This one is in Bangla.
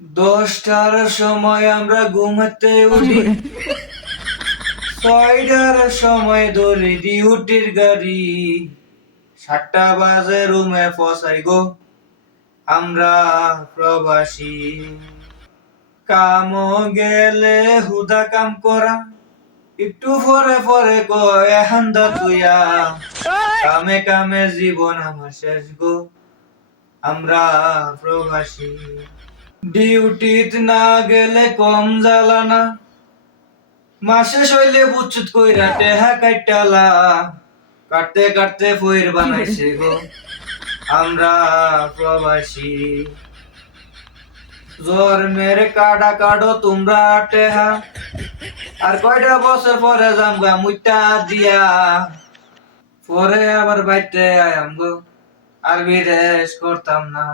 10টার সময় আমরা ঘুমাতে উঠি, 6টার সময় ধরি ডিউটির গাড়ি, 7টা বাজে রুমে পৌঁছাই গো আমরা প্রবাসী। কাম গেলে হুদা কাম করা, একটু পরে পরে কয় হান্দা তুইয়া, কামে কামে জীবন আমার শেষ গো আমরা প্রবাসী। ডিউটিত না গেলে কম জ্বালানা, মাসে শৈলে বুচ্চুত কইরা টেহা কাইটালা, কাটতে কাটতে ফইর বানাইছে গো আমরা প্রবাসী। জোর মেরে কাডা কাডো তোমরা টেহা, আর কয়টা বছর পরে যামগা মুইটা দিয়া, পরে আবার বাইতে আয়াম গো আর বিদেশ করতাম না।